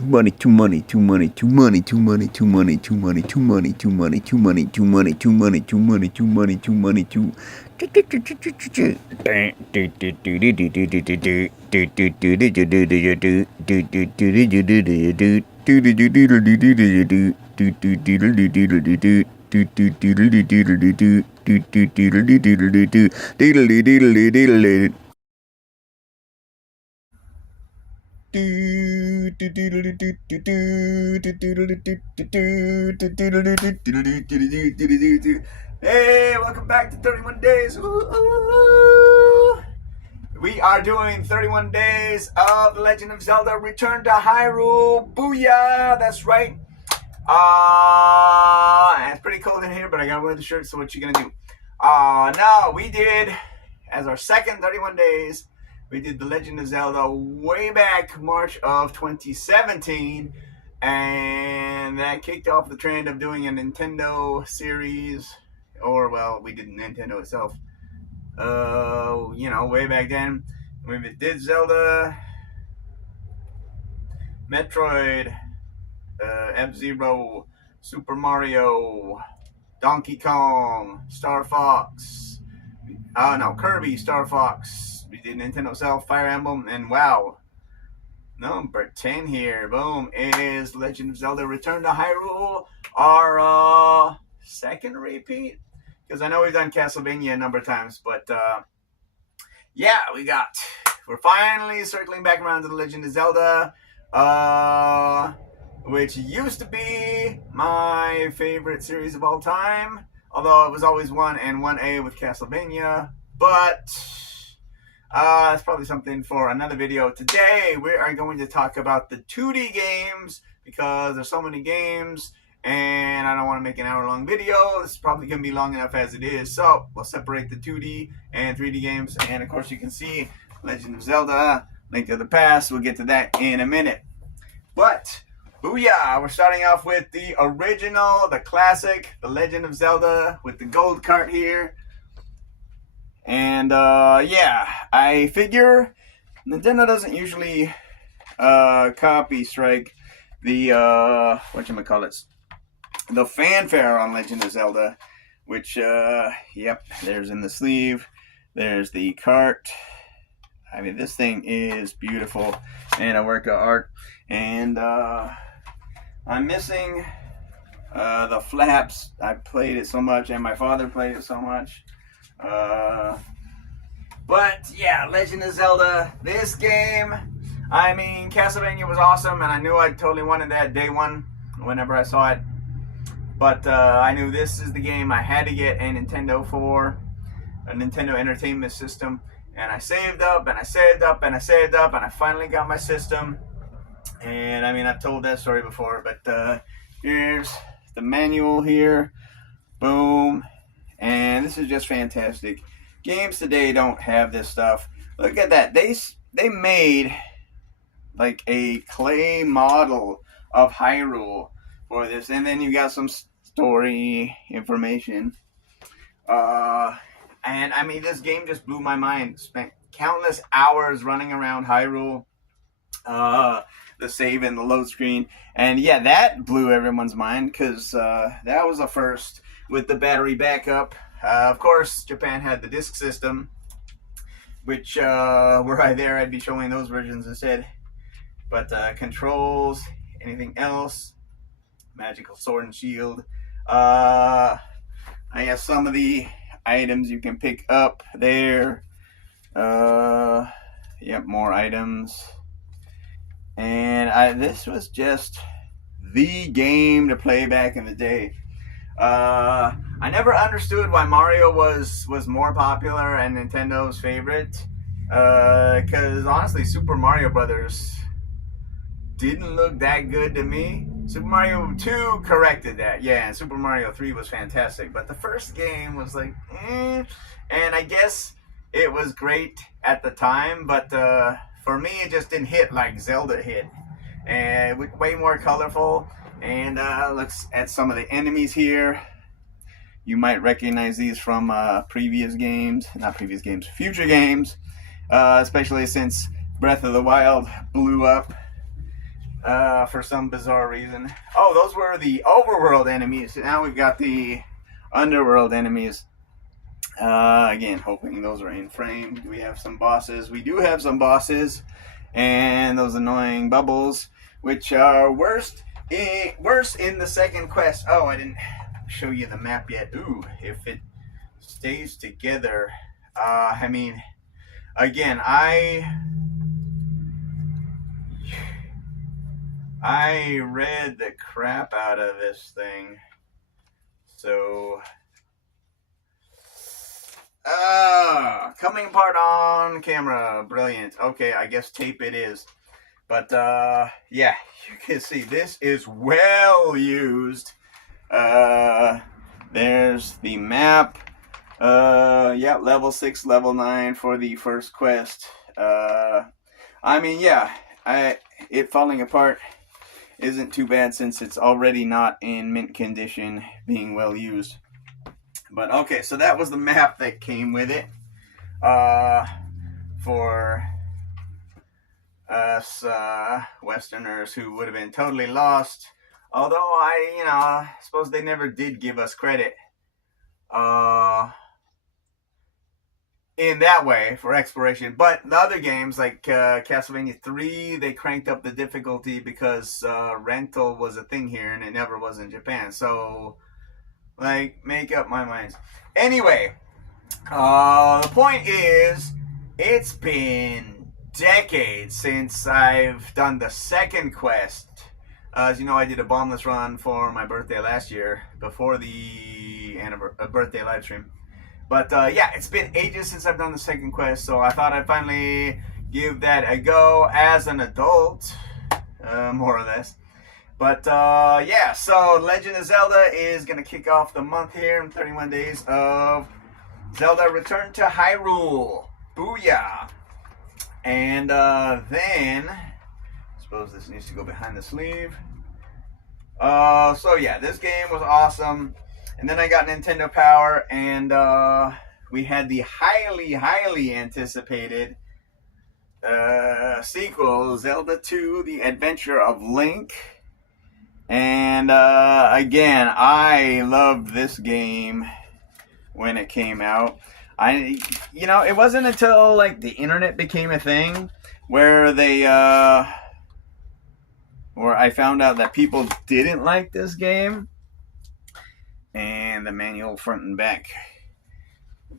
too money, too money, too money, too money, too money, too money, too money, too money, too money, too money, too money, too money, too money, too money, too money, too. Hey, welcome back to 31 Days. We are doing 31 days of The Legend of Zelda Return to Hyrule. Booyah! That's right. It's pretty cold in here, but I gotta wear the shirt, so what you gonna do? No, we did, as our second 31 days, we did The Legend of Zelda way back March of 2017, and that kicked off the trend of doing a Nintendo series, or, well, we did Nintendo itself, way back then. We did Zelda, Metroid, F-Zero, Super Mario, Donkey Kong, Star Fox, Kirby, Star Fox. We did Nintendo Self, Fire Emblem, and wow, number 10 here, boom, is Legend of Zelda Return to Hyrule, our second repeat, because I know we've done Castlevania a number of times, but yeah, we're finally circling back around to The Legend of Zelda, which used to be my favorite series of all time, although it was always 1 and 1A with Castlevania, but it's probably something for another video. Today, we are going to talk about the 2D games, because there's so many games, and I don't want to make an hour-long video. This is probably going to be long enough as it is, so we'll separate the 2D and 3D games, and of course you can see Legend of Zelda, Link to the Past. We'll get to that in a minute. But, booyah! We're starting off with the original, the classic, The Legend of Zelda, with the gold cart here. And, yeah, I figure Nintendo doesn't usually, copy strike the, the fanfare on Legend of Zelda, which, yep, there's in the sleeve, there's the cart. I mean, this thing is beautiful and a work of art, and, I'm missing, the flaps. I played it so much, and my father played it so much. But yeah, Legend of Zelda, this game, I mean, Castlevania was awesome, and I knew I totally wanted that day one whenever I saw it. But I knew this is the game I had to get a Nintendo for, a Nintendo Entertainment System. And I saved up, and I saved up, and I saved up, and I finally got my system. And I mean, I've told that story before, but here's the manual here. Boom. And this is just fantastic. Games today don't have this stuff. Look at that. They made like a clay model of Hyrule for this. And then you got some story information. And I mean, this game just blew my mind. Spent countless hours running around Hyrule. The save and the load screen. And yeah, that blew everyone's mind, because that was a first with the battery backup. Of course, Japan had the disk system, which were I there, I'd be showing those versions instead. But controls, anything else, magical sword and shield. I guess some of the items you can pick up there. Yep, more items. And this was just the game to play back in the day. I never understood why Mario was more popular and Nintendo's favorite. Because honestly, Super Mario Brothers didn't look that good to me. Super Mario 2 corrected that, yeah, and Super Mario 3 was fantastic. But the first game was like, and I guess it was great at the time, but for me, it just didn't hit like Zelda hit. And way more colorful. And looks at some of the enemies here. You might recognize these from future games, especially since Breath of the Wild blew up. for some bizarre reason. Oh, those were the overworld enemies. Now we've got the underworld enemies. Again, hoping those are in frame. Do we have some bosses? We do have some bosses, and those annoying bubbles, which are worse in the second quest. Oh, I didn't show you the map yet. Ooh, if it stays together. I mean, again, I read the crap out of this thing, so coming apart on camera, brilliant. Okay, I guess tape it is, but yeah, you can see this is well used. There's the map. Yeah, level 6, level 9 for the first quest. I mean, yeah, it falling apart isn't too bad since it's already not in mint condition, being well used. But okay, so that was the map that came with it. For us Westerners who would have been totally lost. Although I suppose they never did give us credit in that way for exploration. But the other games like Castlevania 3, they cranked up the difficulty because rental was a thing here and it never was in Japan. So, like, make up my minds. Anyway, the point is, it's been decades since I've done the second quest. As you know, I did a bombless run for my birthday last year before the birthday live stream. But yeah, it's been ages since I've done the second quest, so I thought I'd finally give that a go as an adult, more or less. But yeah, so Legend of Zelda is going to kick off the month here in 31 days of Zelda Return to Hyrule. Booyah! And then, I suppose this needs to go behind the sleeve. So yeah, this game was awesome. And then I got Nintendo Power, and we had the highly anticipated sequel, Zelda 2, The Adventure of Link. And again, I loved this game when it came out. It wasn't until like the internet became a thing where where I found out that people didn't like this game. And the manual front and back.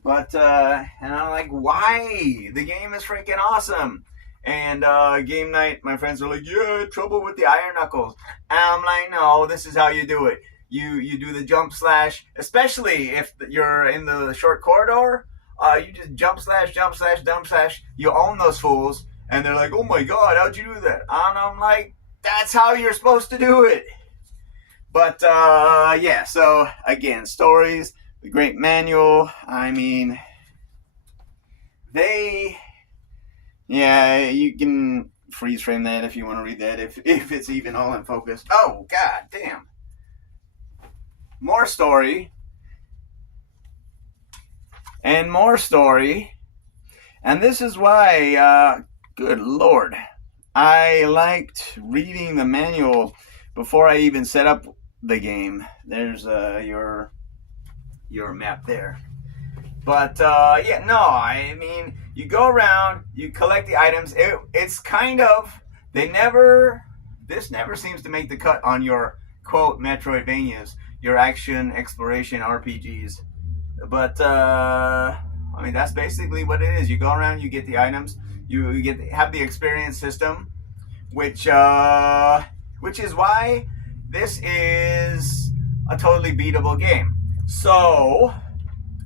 But, and I'm like, why? The game is freaking awesome. And game night, my friends were like, yeah, trouble with the iron knuckles. And I'm like, no, this is how you do it. You do the jump slash, especially if you're in the short corridor. You just jump slash, jump slash. You own those fools. And they're like, oh my god, how'd you do that? And I'm like, that's how you're supposed to do it. But, yeah, so, again, stories, the great manual, I mean, you can freeze frame that if you want to read that, if it's even all in focus. Oh, god damn. More story. And more story. And this is why, good lord, I liked reading the manual before I even set up the game. There's your map there. But yeah, no, I mean, you go around, you collect the items. It's kind of, this never seems to make the cut on your quote Metroidvanias, your action exploration RPGs. But I mean, that's basically what it is. You go around, you get the items, you have the experience system, which is why this is a totally beatable game. So,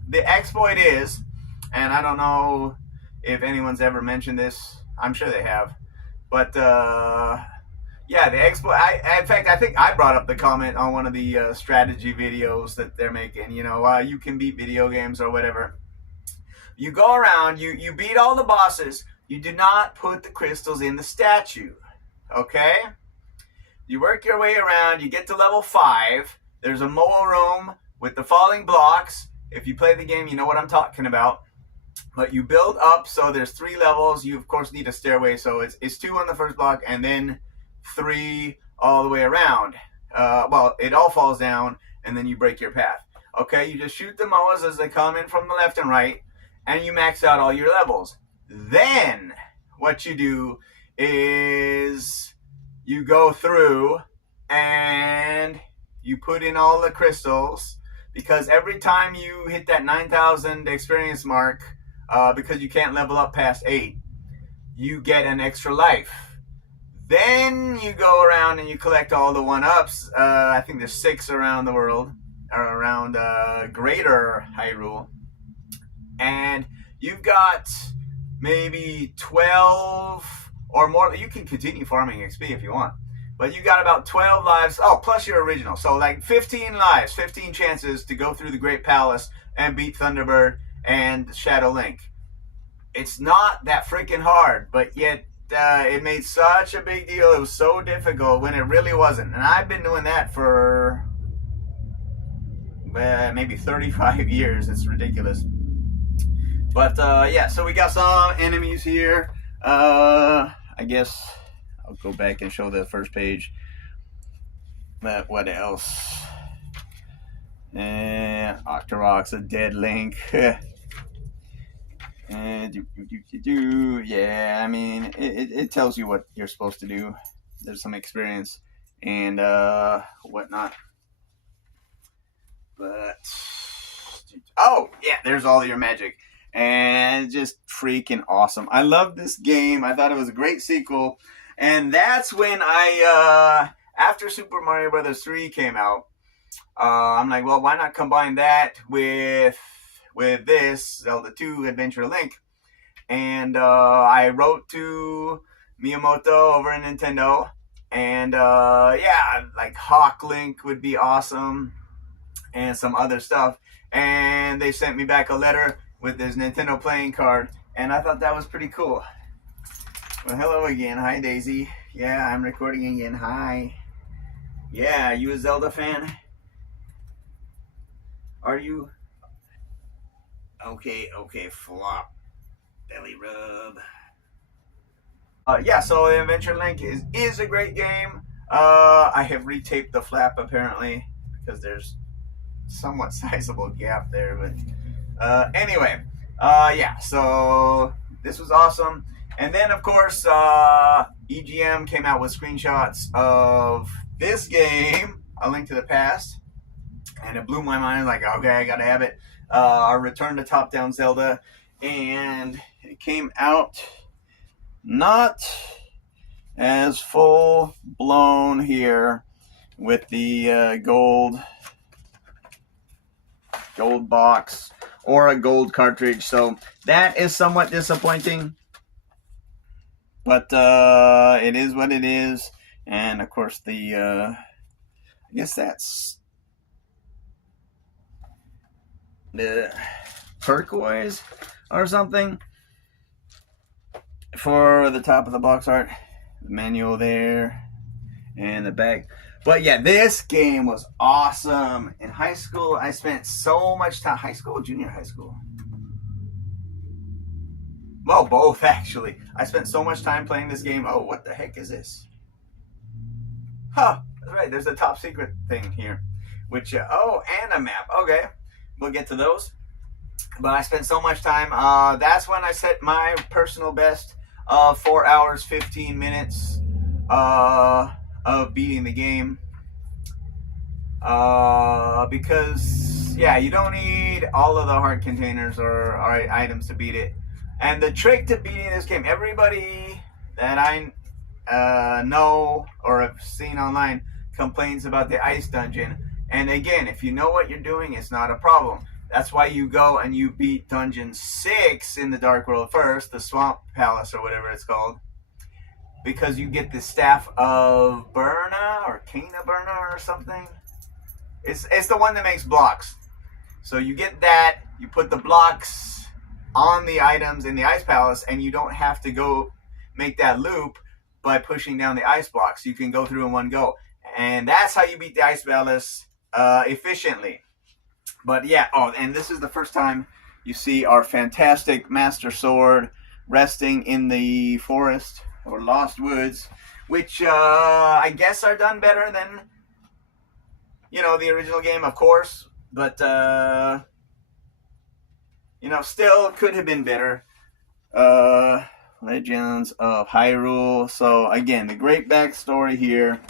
the exploit is, and I don't know if anyone's ever mentioned this, I'm sure they have, but yeah, the exploit, in fact, I think I brought up the comment on one of the strategy videos that they're making, you can beat video games or whatever. You go around, you beat all the bosses, you do not put the crystals in the statue, okay? You work your way around, you get to level 5, there's a mole room with the falling blocks. If you play the game, you know what I'm talking about. But you build up, so there's 3 levels. You, of course, need a stairway, so it's 2 on the first block, and then 3 all the way around. Well, it all falls down, and then you break your path. Okay, you just shoot the Moas as they come in from the left and right, and you max out all your levels. Then, what you do is you go through and you put in all the crystals, because every time you hit that 9,000 experience mark, because you can't level up past 8, you get an extra life. Then you go around and you collect all the 1-ups. I think there's 6 around the world, or around Greater Hyrule. And you've got maybe 12 or more. You can continue farming XP if you want. But you got about 12 lives. Oh, plus your original. So like 15 lives, 15 chances to go through the Great Palace and beat Thunderbird and Shadow Link. It's not that freaking hard, but yet it made such a big deal. It was so difficult when it really wasn't. And I've been doing that for maybe 35 years. It's ridiculous. But yeah, so we got some enemies here. I guess I'll go back and show the first page. But what else? Octorok's a dead Link. And yeah, I mean, it tells you what you're supposed to do. There's some experience and whatnot. But oh yeah, there's all your magic, and just freaking awesome. I love this game. I thought it was a great sequel, and that's when I after Super Mario Brothers 3 came out, I'm like, well, why not combine that with this Zelda 2 Adventure Link? And I wrote to Miyamoto over in Nintendo, and yeah, like Hawk Link would be awesome, and some other stuff. And they sent me back a letter with this Nintendo playing card, and I thought that was pretty cool. Well, hello again. Hi, Daisy. Yeah, I'm recording again. Hi. Yeah, you a Zelda fan? Are you? Okay, flop. Belly rub. Yeah, so Adventure Link is a great game. I have retaped the flap apparently, because there's somewhat sizable gap there, but anyway, yeah, so this was awesome. And then of course EGM came out with screenshots of this game, A Link to the Past, and it blew my mind. Like, okay, I gotta have it. Our return to top-down Zelda, and it came out not as full-blown here with the gold box or a gold cartridge, so that is somewhat disappointing, but it is what it is. And of course the I guess that's the turquoise or something for the top of the box art. The manual there and the back. But yeah, this game was awesome. In high school, I spent so much time. High school, junior high school? Well, both actually. I spent so much time playing this game. Oh, what the heck is this? Huh, that's right. There's a top secret thing here. Which, oh, and a map. Okay, we'll get to those. But I spent so much time. That's when I set my personal best of 4 hours, 15 minutes of beating the game. Because, yeah, you don't need all of the heart containers or items to beat it. And the trick to beating this game, everybody that I know or have seen online complains about the ice dungeon. And again, if you know what you're doing, it's not a problem. That's why you go and you beat Dungeon 6 in the Dark World first, the Swamp Palace or whatever it's called. Because you get the Staff of Burna or Cana Burna or something. It's the one that makes blocks. So you get that, you put the blocks on the items in the Ice Palace, and you don't have to go make that loop by pushing down the ice blocks. You can go through in one go. And that's how you beat the Ice Palace efficiently. But yeah, oh, and this is the first time you see our fantastic Master Sword resting in the forest or Lost Woods which I guess are done better than, you know, the original game, of course, but you know, still could have been better. Legends of Hyrule. So again, the great backstory here.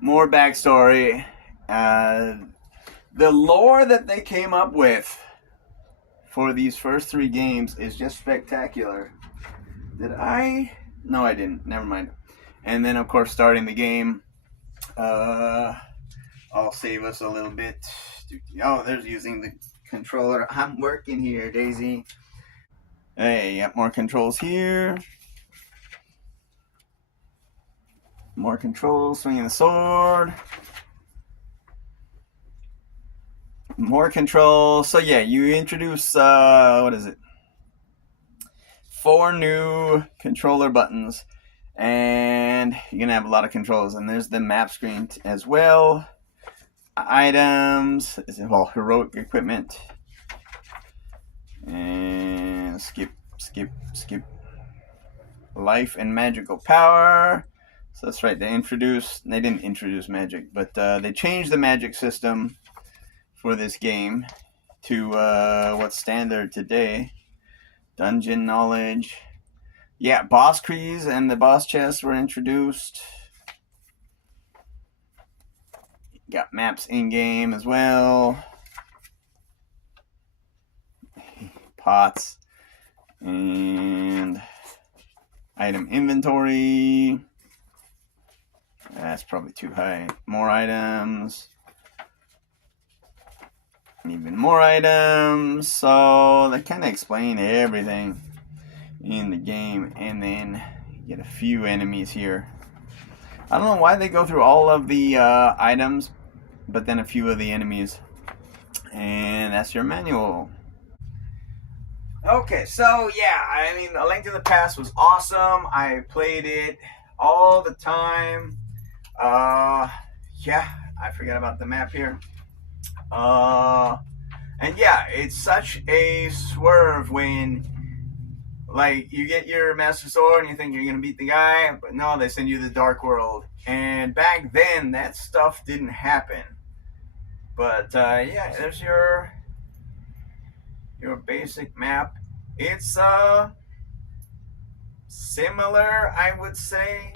More backstory. The lore that they came up with for these first 3 games is just spectacular. Did I? No, I didn't. Never mind. And then, of course, starting the game. I'll save us a little bit. Oh, there's using the controller. I'm working here, Daisy. Hey, got more controls here. More controls, swinging the sword. More controls. So yeah, you introduce, what is it? 4 new controller buttons. And you're going to have a lot of controls. And there's the map screen as well. Items. Well, heroic equipment. And skip. Life and magical power. So that's right. They didn't introduce magic, but they changed the magic system for this game to what's standard today. Dungeon knowledge. Yeah, boss trees and the boss chests were introduced. Got maps in-game as well. Pots. And item inventory. That's probably too high. More items. Even more items. So they kind of explain everything in the game. And then you get a few enemies here. I don't know why they go through all of the items, but then a few of the enemies. And that's your manual. Okay, so yeah, I mean, A Link to the Past was awesome. I played it all the time. Yeah, I forgot about the map here. And yeah, it's such a swerve when, like, you get your Master Sword and you think you're gonna beat the guy, but no, they send you the Dark World. And back then, that stuff didn't happen. But yeah, there's your basic map. It's similar, I would say,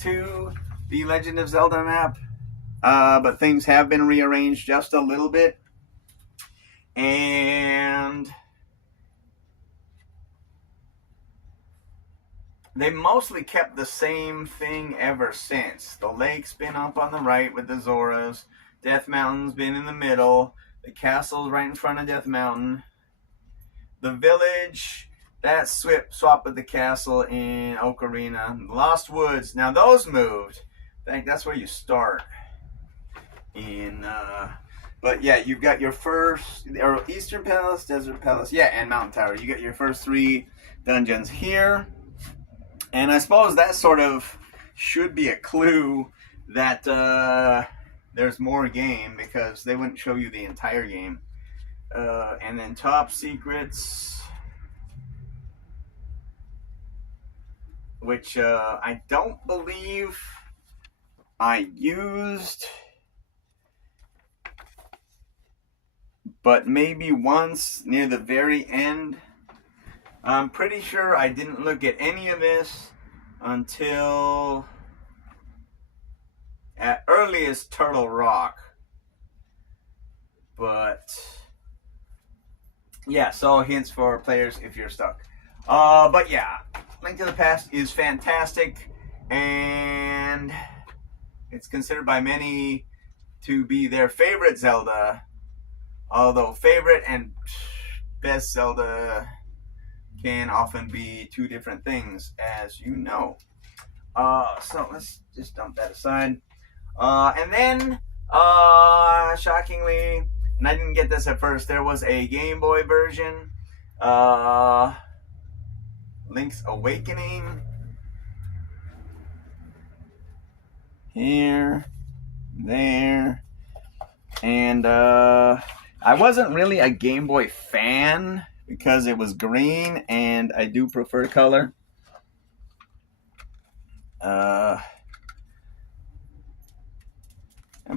to the Legend of Zelda map, but things have been rearranged just a little bit, and they mostly kept the same thing ever since. The lake's been up on the right with the Zoras, Death Mountain's been in the middle, the castle's right in front of Death Mountain. The village, that swap with the castle in Ocarina. Lost Woods, now those moved. In fact, that's where you start. But yeah, you've got your first, or Eastern Palace, Desert Palace, yeah, and Mountain Tower. You got your first 3 dungeons here. And I suppose that sort of should be a clue that there's more game, because they wouldn't show you the entire game. And then top secrets, which I don't believe I used, but maybe once near the very end. I'm pretty sure I didn't look at any of this until at earliest Turtle Rock. But yeah, so hints for players if you're stuck. But yeah, Link to the Past is fantastic, and it's considered by many to be their favorite Zelda. Although favorite and best Zelda can often be 2 different things, as you know. So let's just dump that aside. And then, shockingly, and I didn't get this at first, there was a Game Boy version, Link's Awakening. Here, there, and I wasn't really a Game Boy fan because it was green, and I do prefer color.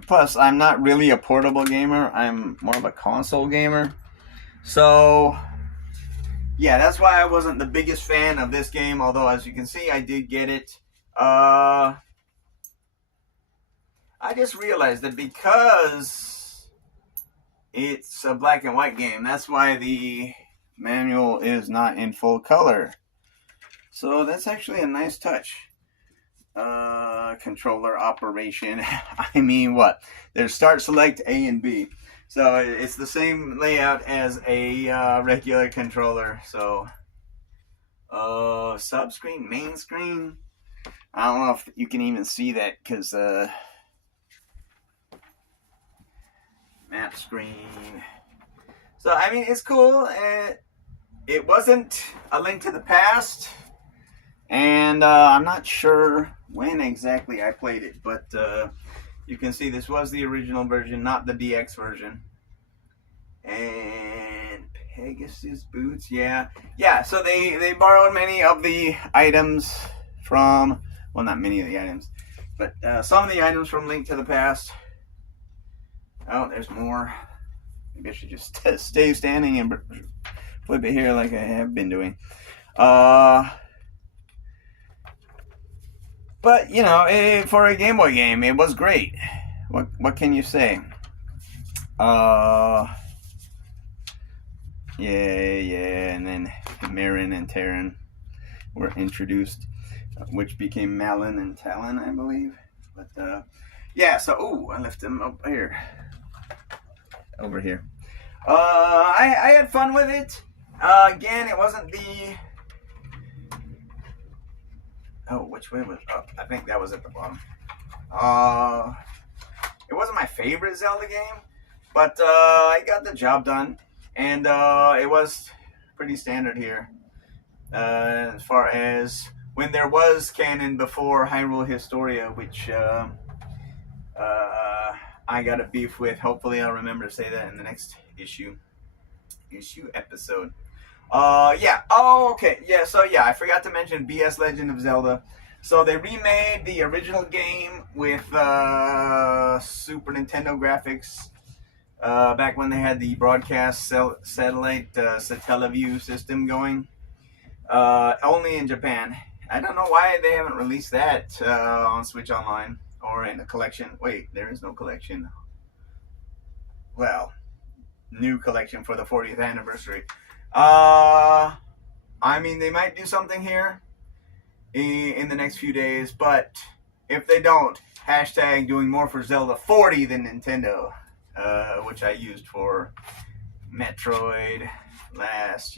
plus I'm not really a portable gamer. I'm more of a console gamer. So yeah, that's why I wasn't the biggest fan of this game. Although, as you can see, I did get it. I just realized that because it's a black and white game, that's why the manual is not in full color. So that's actually a nice touch. Controller operation. I mean, what? There's start, select, A and B. So it's the same layout as a regular controller. So sub screen, main screen. I don't know if you can even see that because map screen. So I mean, it's cool. It wasn't A Link to the Past, and I'm not sure when exactly I played it, but you can see this was the original version, not the DX version. And Pegasus boots, yeah. So they borrowed many of the items from, well, not many of the items, but some of the items from Link to the Past. Oh, there's more. Maybe I should just stay standing and flip it here like I have been doing. But, you know, for a Game Boy game, it was great. What can you say? Yeah, and then Marin and Terran were introduced, which became Malin and Talon, I believe. But, yeah, so, ooh, I left them up here. Over here. I had fun with it. Again, it wasn't the... Oh, which way was up? I think that was at the bottom. It wasn't my favorite Zelda game, but I got the job done, and it was pretty standard here. As far as when there was canon before Hyrule Historia, which I got a beef with. Hopefully I'll remember to say that in the next episode. Yeah. Oh, okay. Yeah, so yeah, I forgot to mention BS Legend of Zelda. So they remade the original game with Super Nintendo graphics back when they had the broadcast satellite Satellaview system going. Only in Japan. I don't know why they haven't released that on Switch Online or in a collection. Wait, there is no collection. Well, new collection for the 40th anniversary. I mean, they might do something here in the next few days, but if they don't, hashtag doing more for Zelda 40 than Nintendo, which I used for Metroid last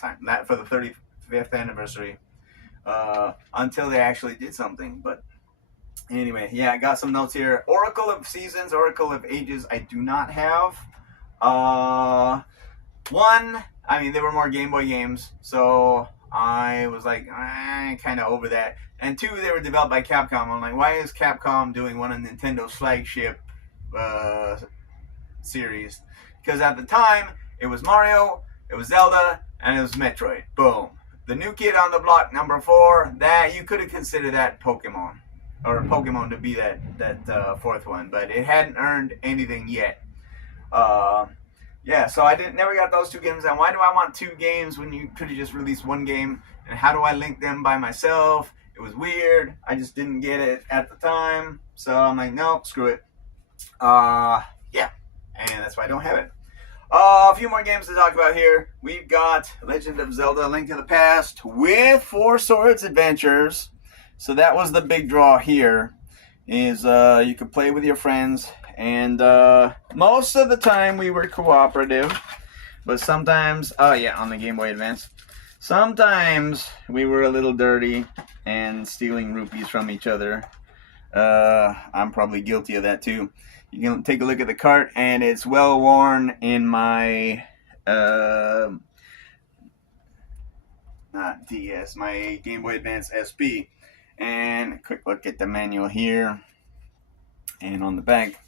time, not for the 35th anniversary, until they actually did something. But anyway, yeah, I got some notes here. Oracle of Seasons, Oracle of Ages, I do not have. One, I mean, they were more Game Boy games, so I was like, kind of over that. And two, they were developed by Capcom. I'm like, why is Capcom doing one of Nintendo's flagship series? Because at the time, it was Mario, it was Zelda, and it was Metroid. Boom. The new kid on the block, number 4, that you could have considered that Pokemon. Or Pokemon to be that fourth one, but it hadn't earned anything yet. Yeah, so I never got those 2 games. And why do I want 2 games when you could have just released 1 game? And how do I link them by myself? It was weird. I just didn't get it at the time. So I'm like, nope, screw it. Yeah, and that's why I don't have it. A few more games to talk about here. We've got Legend of Zelda: Link to the Past with 4 Swords Adventures. So that was the big draw here. Is you could play with your friends. And most of the time we were cooperative, but sometimes, oh yeah, on the Game Boy Advance, sometimes we were a little dirty and stealing rupees from each other. I'm probably guilty of that too. You can take a look at the cart, and it's well worn in my, not DS, my Game Boy Advance SP. And a quick look at the manual here, and on the back.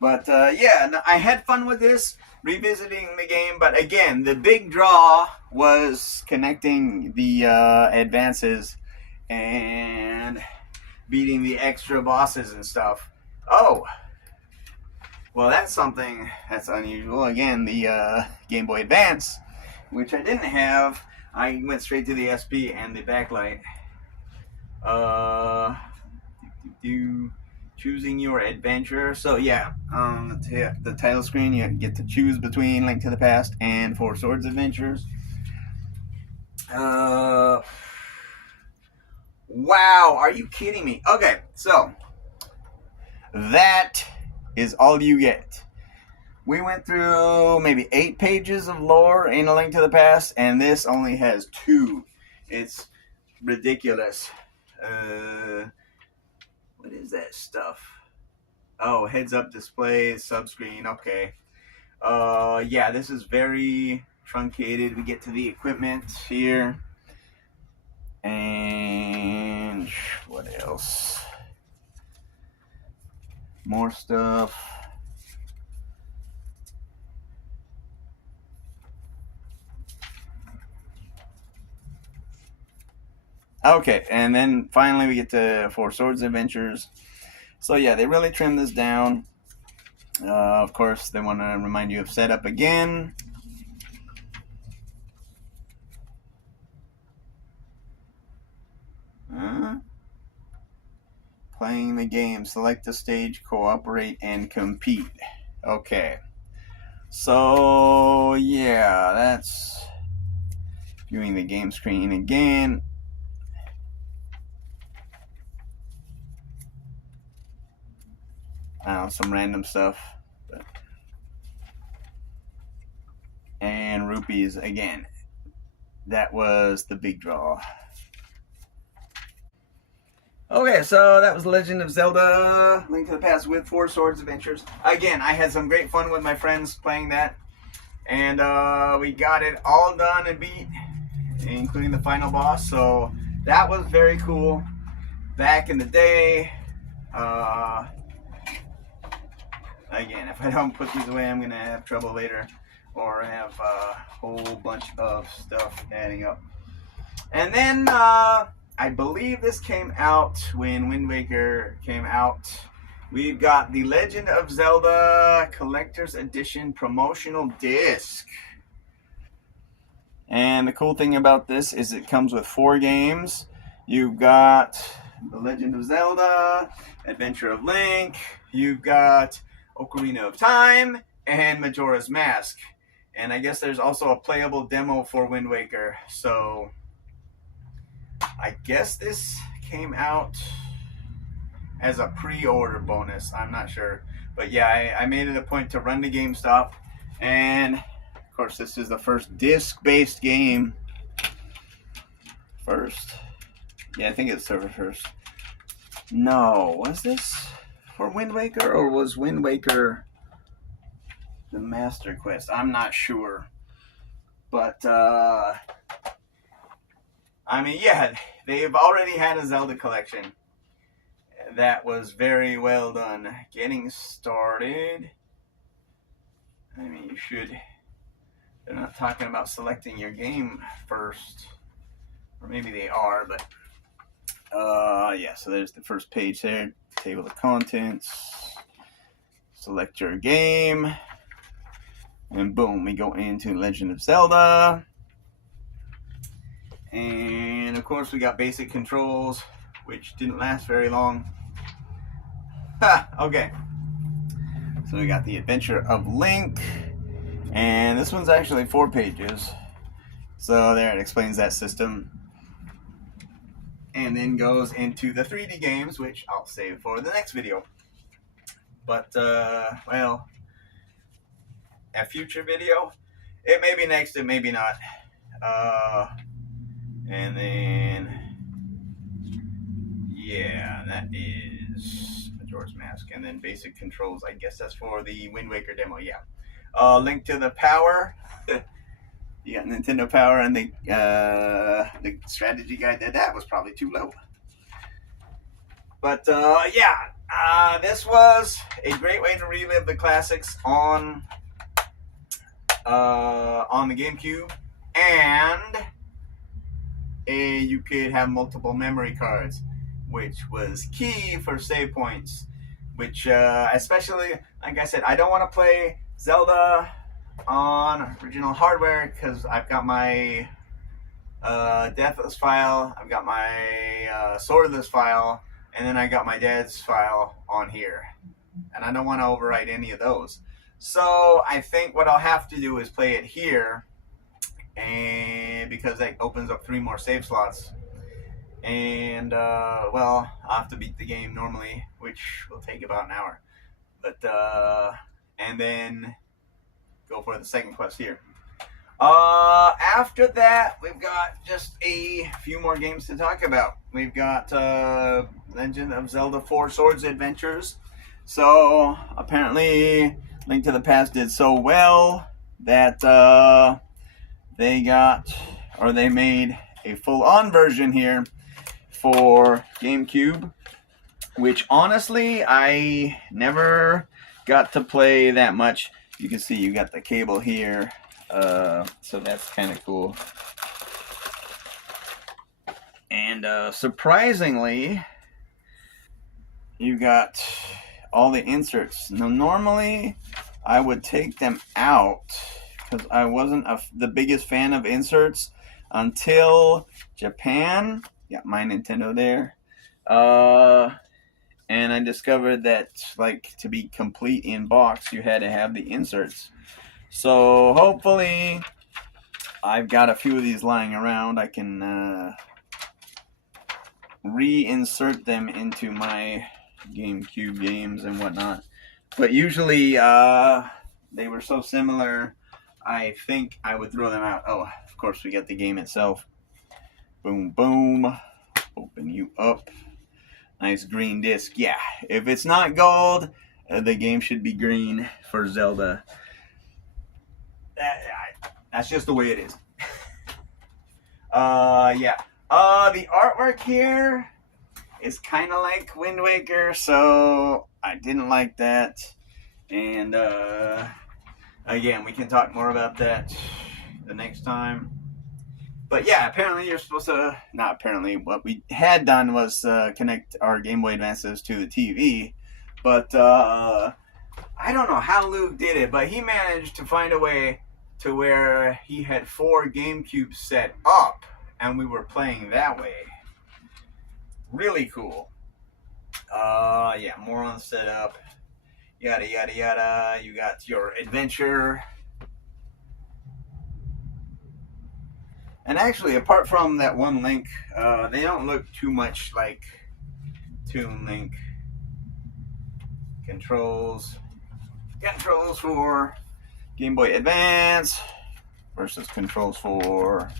But yeah, I had fun with this, revisiting the game. But again, the big draw was connecting the advances and beating the extra bosses and stuff. Oh, Well, that's something that's unusual. Again, the Game Boy Advance, which I didn't have. I went straight to the SP and the backlight. Choosing your adventure. So yeah, the title screen, you get to choose between Link to the Past and Four Swords Adventures. Wow, are you kidding me? Okay, so that is all you get. We went through maybe 8 pages of lore in A Link to the Past, and this only has 2. It's ridiculous. What is that stuff? Oh, heads-up display, subscreen. Okay. Yeah, this is very truncated. We get to the equipment here. And what else? More stuff. Okay, and then finally we get to Four Swords Adventures. So yeah, they really trimmed this down. Of course, they want to remind you of setup again. Playing the game, select the stage, cooperate, and compete. Okay. So yeah, that's viewing the game screen again. Some random stuff. And rupees again. That was the big draw. Okay, so that was Legend of Zelda Link to the Past with Four Swords Adventures. Again, I had some great fun with my friends playing that. And we got it all done and beat, including the final boss. So that was very cool. Back in the day. Again, if I don't put these away, I'm going to have trouble later. Or have a whole bunch of stuff adding up. And then, I believe this came out when Wind Waker came out. We've got the Legend of Zelda Collector's Edition promotional disc. And the cool thing about this is it comes with 4 games. You've got The Legend of Zelda, Adventure of Link, you've got Ocarina of Time, and Majora's Mask. And I guess there's also a playable demo for Wind Waker. So I guess this came out as a pre-order bonus. I'm not sure. But yeah, I made it a point to run to GameStop. And of course, this is the first disc-based game. First. Yeah, I think it's server first. No, was this for Wind Waker, or was Wind Waker the Master Quest? I'm not sure. But, I mean, yeah, they've already had a Zelda collection. That was very well done. Getting started. I mean, you should. They're not talking about selecting your game first. Or maybe they are, but. Yeah, so there's the first page there. Table of contents. Select your game. And boom, we go into Legend of Zelda. And of course, we got basic controls, which didn't last very long. Okay. So we got the Adventure of Link. And this one's actually 4 pages. So there it explains that system. And then goes into the 3D games, which I'll save for the next video. But, well, a future video. It may be next, it may be not. And then, yeah, that is Majora's Mask. And then basic controls, I guess that's for the Wind Waker demo, yeah. Link to the Power. You got Nintendo Power, and the strategy guide that was probably too low. But, yeah, this was a great way to relive the classics on the GameCube. And you could have multiple memory cards, which was key for save points. which especially, like I said, I don't want to play Zelda on original hardware because I've got my Deathless file, I've got my Swordless file, and then I got my dad's file on here, and I don't want to overwrite any of those. So I think what I'll have to do is play it here, and because that opens up 3 more save slots. And well, I'll have to beat the game normally, which will take about an hour. But and then go for the second quest here. After that, we've got just a few more games to talk about. We've got Legend of Zelda 4 Swords Adventures. So apparently, Link to the Past did so well that they made a full-on version here for GameCube, which honestly I never got to play that much. You can see you got the cable here, so that's kind of cool. And surprisingly, you got all the inserts. Now normally I would take them out because I wasn't the biggest fan of inserts until Japan. Got my Nintendo there. And I discovered that, like, to be complete in box, you had to have the inserts. So hopefully I've got a few of these lying around. I can reinsert them into my GameCube games and whatnot. But usually they were so similar, I think I would throw them out. Oh, of course, we got the game itself. Boom, boom. Open you up. Nice green disc. Yeah, if it's not gold, the game should be green for Zelda. That's just the way it is. Yeah. The artwork here is kind of like Wind Waker, so I didn't like that. And again, we can talk more about that the next time. But yeah, apparently you're supposed to, not apparently, what we had done was connect our Game Boy Advances to the TV. But I don't know how Luke did it, but he managed to find a way to where he had 4 GameCubes set up, and we were playing that way. Really cool. Yeah, more on the setup. Yada, yada, yada. You got your adventure. And actually, apart from that one Link, they don't look too much like Toon Link. Controls for Game Boy Advance versus controls for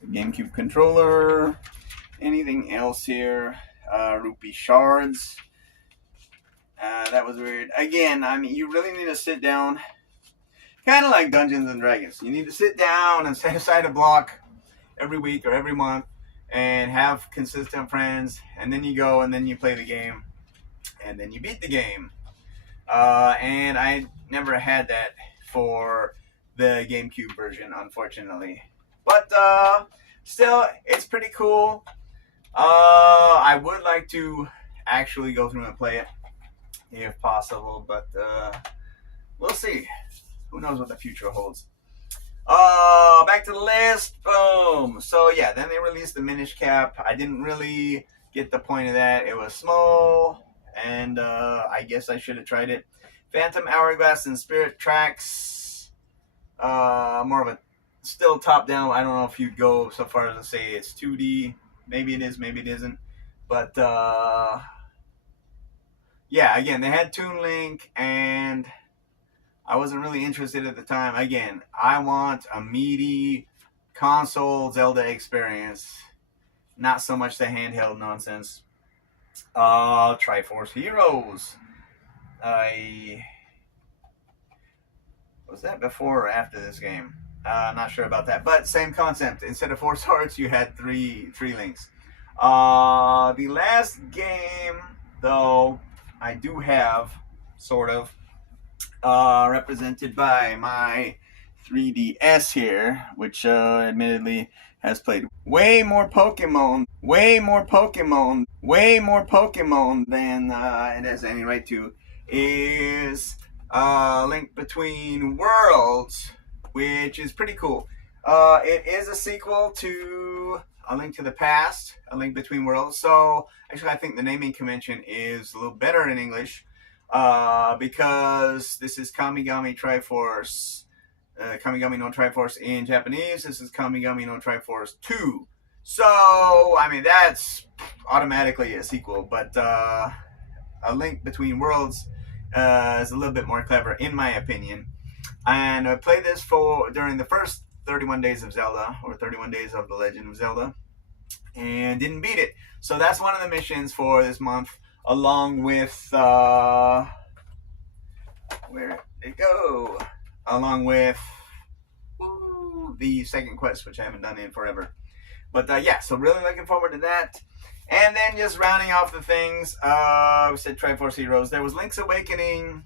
the GameCube controller. Anything else here? Rupee shards. That was weird. Again, I mean, you really need to sit down. Kind of like Dungeons and Dragons. You need to sit down and set aside a block every week or every month and have consistent friends. And then you go and then you play the game. And then you beat the game. And I never had that for the GameCube version, unfortunately. But still, it's pretty cool. I would like to actually go through and play it if possible. But we'll see. Who knows what the future holds. Back to the list. Boom. So yeah, then they released the Minish Cap. I didn't really get the point of that. It was small, and I guess I should have tried it. Phantom Hourglass and Spirit Tracks. More of a still top down. I don't know if you'd go so far as to say it's 2D. Maybe it is, maybe it isn't. But yeah, again, they had Toon Link, and I wasn't really interested at the time. Again, I want a meaty console Zelda experience, not so much the handheld nonsense. Triforce Heroes. Was that before or after this game? I'm not sure about that, but same concept. Instead of 4 swords, you had three links. The last game, though, I do have, sort of, represented by my 3DS here, which admittedly has played way more Pokemon than it has any right to, is Link Between Worlds, which is pretty cool. It is a sequel to A Link to the Past, A Link Between Worlds. So actually, I think the naming convention is a little better in English because this is Kamigami Triforce. Kamigami no Triforce in Japanese. This is Kamigami no Triforce 2. So, I mean, that's automatically a sequel, but A Link Between Worlds is a little bit more clever, in my opinion. And I played this during the first 31 days of Zelda, or 31 days of The Legend of Zelda, and didn't beat it. So that's one of the missions for this month, along with, where did it go? Along with the second quest, which I haven't done in forever. But yeah, so really looking forward to that. And then just rounding off the things, we said Triforce Heroes. There was Link's Awakening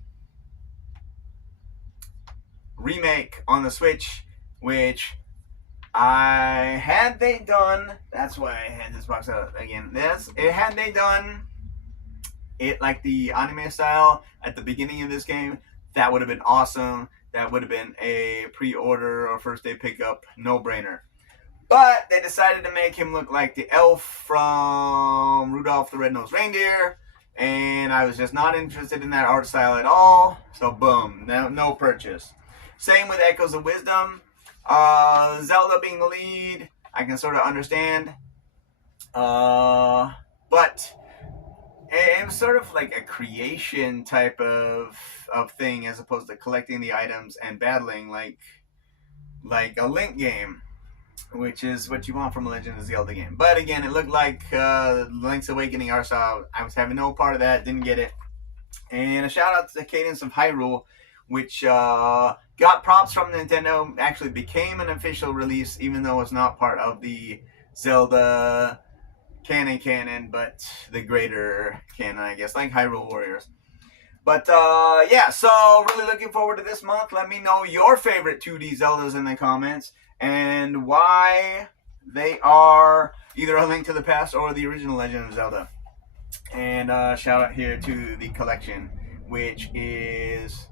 remake on the Switch, which had they done, that's why I had this box out again. Had they done it like the anime style at the beginning of this game, that would have been awesome. That would have been a pre-order or first day pickup no-brainer. But they decided to make him look like the elf from Rudolph the Red-Nosed Reindeer, and I was just not interested in that art style at all. So boom, no purchase. Same with Echoes of Wisdom. Zelda being the lead, I can sort of understand. But it was sort of like a creation type of thing, as opposed to collecting the items and battling like a Link game, which is what you want from a Legend of Zelda game. But again, it looked like Link's Awakening art style. I was having no part of that, didn't get it. And a shout out to the Cadence of Hyrule, which got props from Nintendo, actually became an official release, even though it's not part of the Zelda canon, but the greater canon, I guess, like Hyrule Warriors. But yeah, so really looking forward to this month. Let me know your favorite 2D Zeldas in the comments, and why they are either A Link to the Past or the original Legend of Zelda. And shout out here to the collection, which is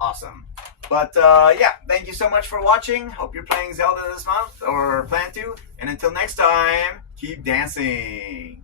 awesome. But yeah, thank you so much for watching. Hope you're playing Zelda this month, or plan to. And until next time, keep dancing.